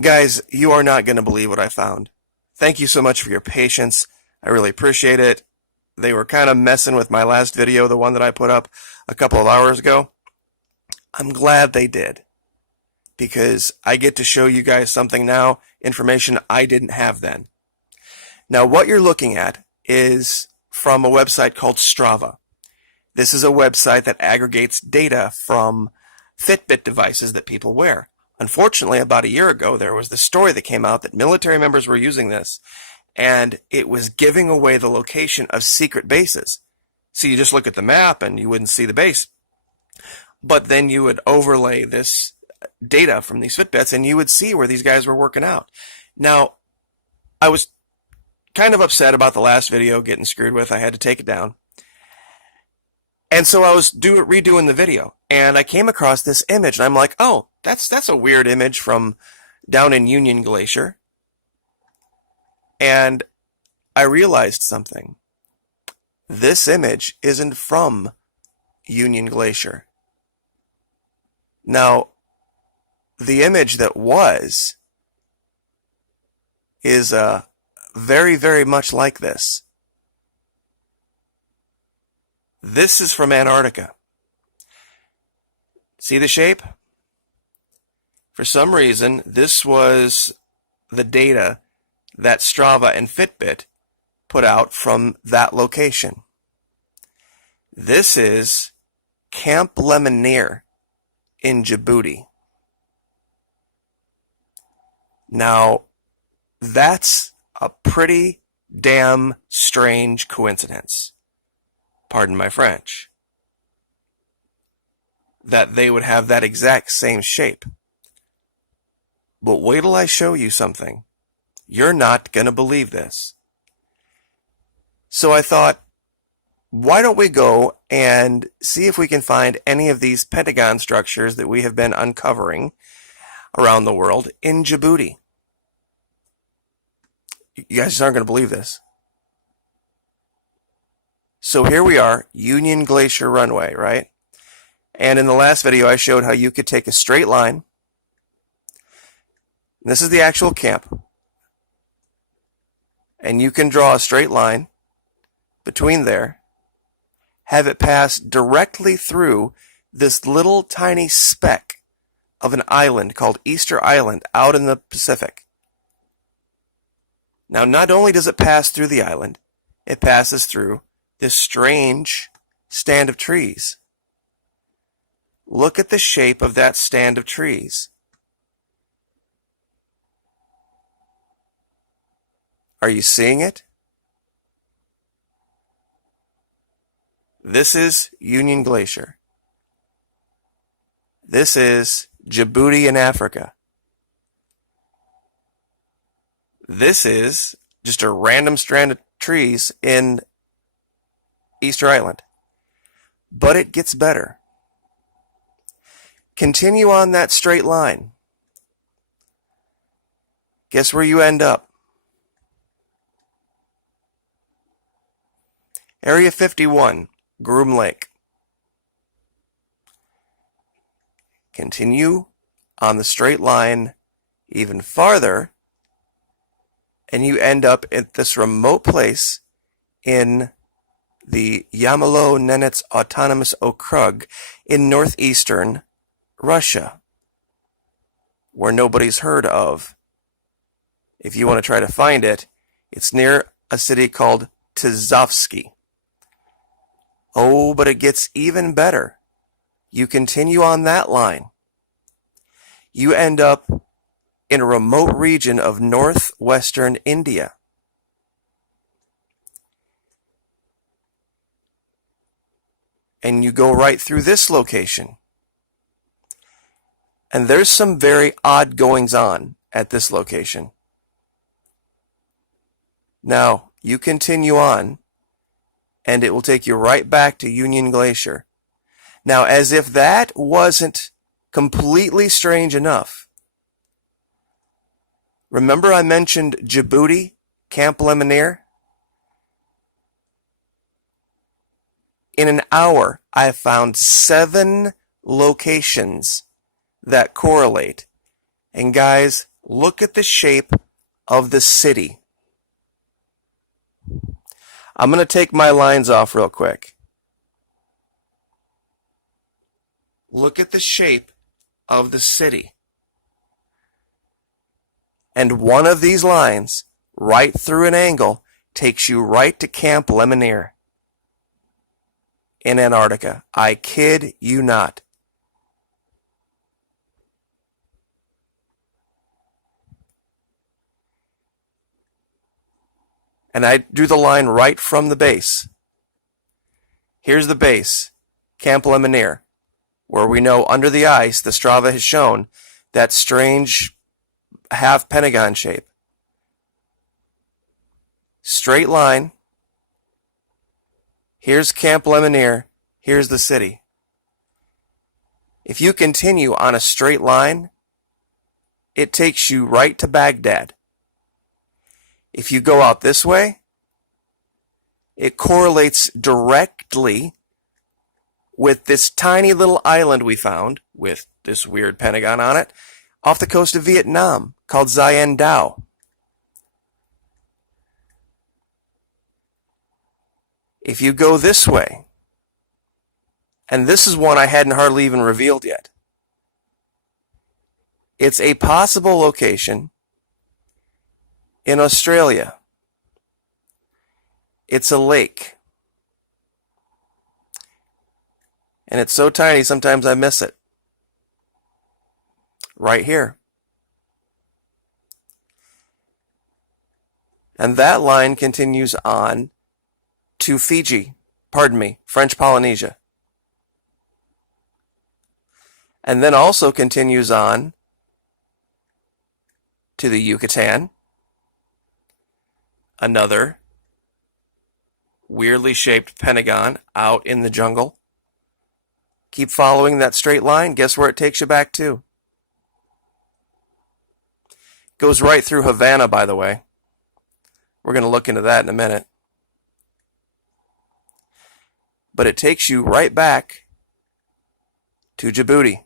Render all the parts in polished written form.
Guys, you are not going to believe what I found. Thank you so much for your patience. I really appreciate it. They were kind of messing with my last video, the one that I put up a couple of hours ago. I'm glad they did, because I get to show you guys something now, information I didn't have then. Now, what you're looking at is from a website called Strava. This is a website that aggregates data from Fitbit devices that people wear. Unfortunately, about a year ago, there was this story that came out that military members were using this, and it was giving away the location of secret bases. So you just look at the map and you wouldn't see the base. But then you would overlay this data from these Fitbits and you would see where these guys were working out. Now, I was kind of upset about the last video getting screwed with. I had to take it down. And so I was redoing the video, and I came across this image, and I'm like, oh, that's a weird image from down in Union Glacier. And I realized something. This image isn't from Union Glacier. Now, the image that is very, very much like this. This is from Antarctica. See the shape? For some reason, this was the data that Strava and Fitbit put out from that location. This is Camp Lemonnier in Djibouti. Now, that's a pretty damn strange coincidence. Pardon my French. That they would have that exact same shape. But wait till I show you something. You're not going to believe this. So I thought, why don't we go and see if we can find any of these Pentagon structures that we have been uncovering around the world in Djibouti. You guys just aren't going to believe this. So here we are, Union Glacier runway, right? And in the last video, I showed how you could take a straight line. This is the actual camp. And you can draw a straight line between there, have it pass directly through this little tiny speck of an island called Easter Island out in the Pacific. Now, not only does it pass through the island, it passes through this strange stand of trees. Look at the shape of that stand of trees. Are you seeing it? This is Union Glacier. This is Djibouti in Africa. This is just a random strand of trees in Easter Island. But it gets better. Continue on that straight line. Guess where you end up? Area 51, Groom Lake. Continue on the straight line even farther, and you end up at this remote place in the Yamalo-Nenets Autonomous Okrug in northeastern Russia, where nobody's heard of. If you want to try to find it, it's near a city called Tzovsky. Oh, but it gets even better. You continue on that line. You end up in a remote region of northwestern India. And you go right through this location. And there's some very odd goings on at this location. Now, you continue on, and it will take you right back to Union Glacier. Now, as if that wasn't completely strange enough, remember I mentioned Djibouti, Camp Lemonnier? In an hour, I found 7 locations that correlate. And guys, Look at the shape of the city. I'm going to take my lines off real quick. Look at the shape of the city. And one of these lines, right through an angle, takes you right to Camp Lemonnier in Antarctica. I kid you not. And I drew the line right from the base. Here's the base, Camp Lemonnier, where we know under the ice, the Strava has shown that strange half pentagon shape. Straight line. Here's Camp Lemonnier. Here's the city. If you continue on a straight line, it takes you right to Baghdad. If you go out this way, it correlates directly with this tiny little island we found with this weird Pentagon on it off the coast of Vietnam called XIEYAND. If you go this way, and this is one I hadn't hardly even revealed yet, it's a possible location in Australia. It's a lake. And it's so tiny sometimes I miss it. Right here. And that line continues on to French Polynesia. And then also continues on to the Yucatan, another weirdly shaped pentagon out in the jungle. Keep following that straight line. Guess where it takes you back to? Goes right through Havana, by the way. We're going to look into that in a minute. But it takes you right back to Djibouti.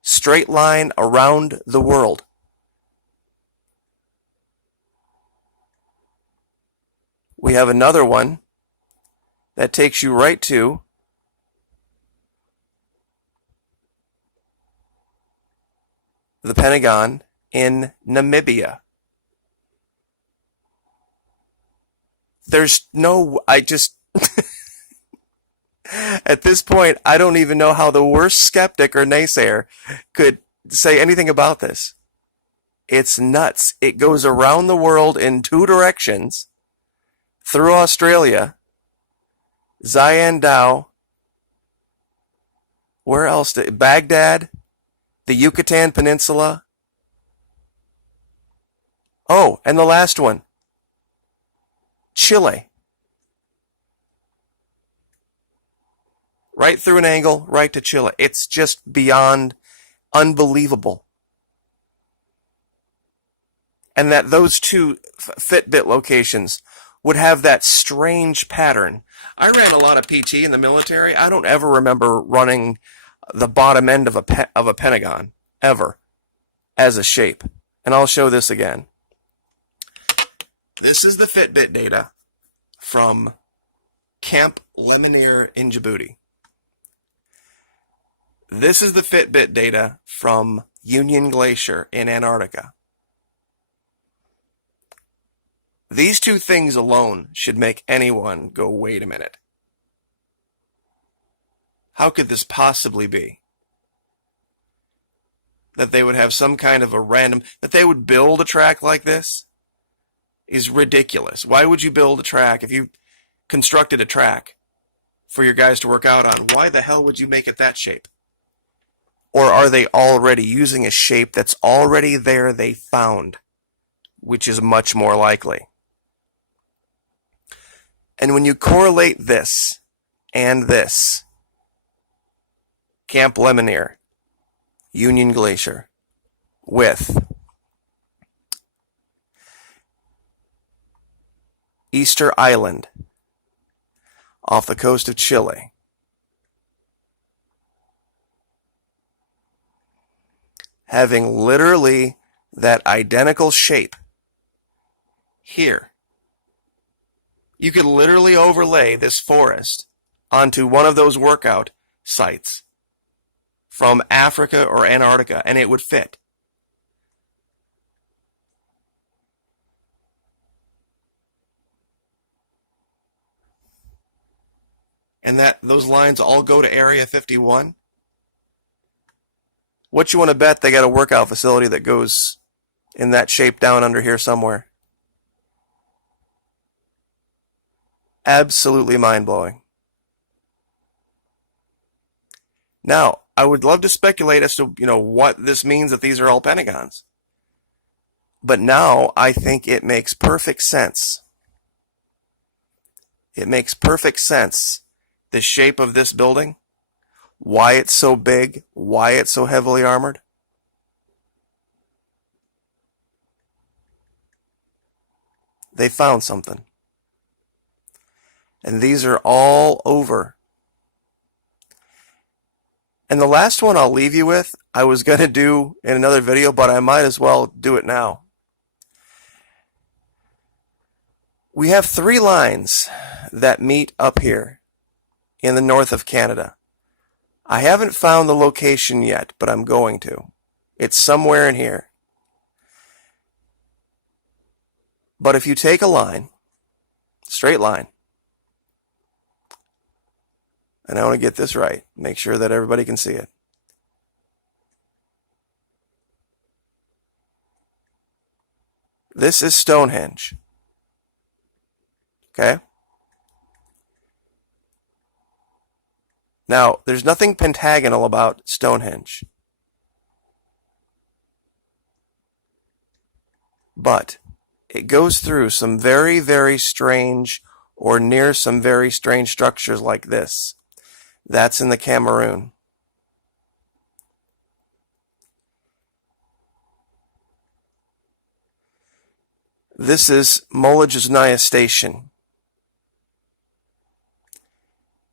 Straight line around the world. We have another one that takes you right to the Pentagon in Namibia. There's no, at this point, I don't even know how the worst skeptic or naysayer could say anything about this. It's nuts. It goes around the world in two directions, through Australia, XIEYAND, where else? Baghdad, the Yucatan Peninsula. Oh, and the last one, Chile. Right through an angle, right to Chile. It's just beyond unbelievable. And that those two Fitbit locations would have that strange pattern. I ran a lot of PT in the military. I don't ever remember running the bottom end of a pentagon, ever, as a shape. And I'll show this again. This is the Fitbit data from Camp Lemonnier in Djibouti. This is the Fitbit data from Union Glacier in Antarctica. These two things alone should make anyone go, wait a minute. How could this possibly be? That they would have some kind of a random, that they would build a track like this is ridiculous. Why would you build a track if you constructed a track for your guys to work out on? Why the hell would you make it that shape? Or are they already using a shape that's already there they found, which is much more likely? And when you correlate this and this, Camp Lemonnier, Union Glacier, with Easter Island off the coast of Chile, having literally that identical shape here. You could literally overlay this forest onto one of those workout sites from Africa or Antarctica, and it would fit. And that those lines all go to Area 51. What you want to bet they got a workout facility that goes in that shape down under here somewhere? Absolutely mind-blowing. Now, I would love to speculate as to, what this means that these are all Pentagons. But now I think it makes perfect sense. It makes perfect sense, the shape of this building, why it's so big, why it's so heavily armored. They found something. And these are all over. And the last one I'll leave you with, I was going to do in another video, but I might as well do it now. We have 3 lines that meet up here in the north of Canada. I haven't found the location yet, but I'm going to. It's somewhere in here. But if you take a line, straight line, and I want to get this right, make sure that everybody can see it. This is Stonehenge. Okay? Now, there's nothing pentagonal about Stonehenge. But it goes through some very, very strange, or near some very strange structures like this. That's in the Cameroon. This is Molodezhnaya Station.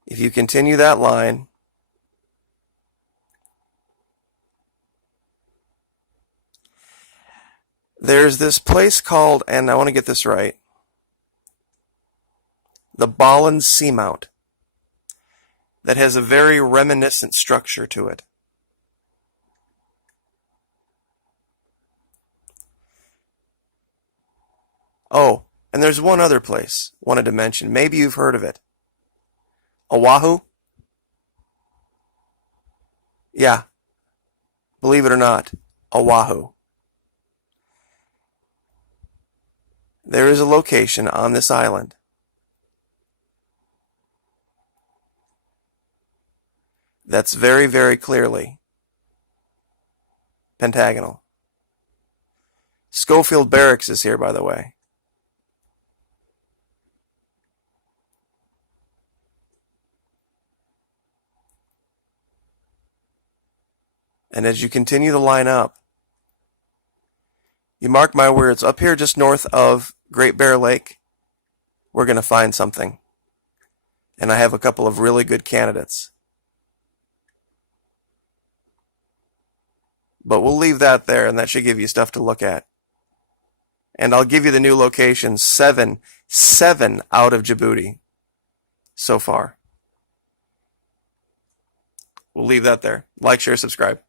If you continue that line, there's this place called, and I want to get this right, the Ballon Seamount, that has a very reminiscent structure to it. Oh, and there's one other place I wanted to mention. Maybe you've heard of it. Oahu? Yeah. Believe it or not, Oahu. There is a location on this island that's very, very clearly pentagonal. Schofield Barracks is here, by the way. And as you continue to line up, you mark my words, up here just north of Great Bear Lake, we're going to find something. And I have a couple of really good candidates. But we'll leave that there, and that should give you stuff to look at. And I'll give you the new locations, seven out of Djibouti so far. We'll leave that there. Like, share, subscribe.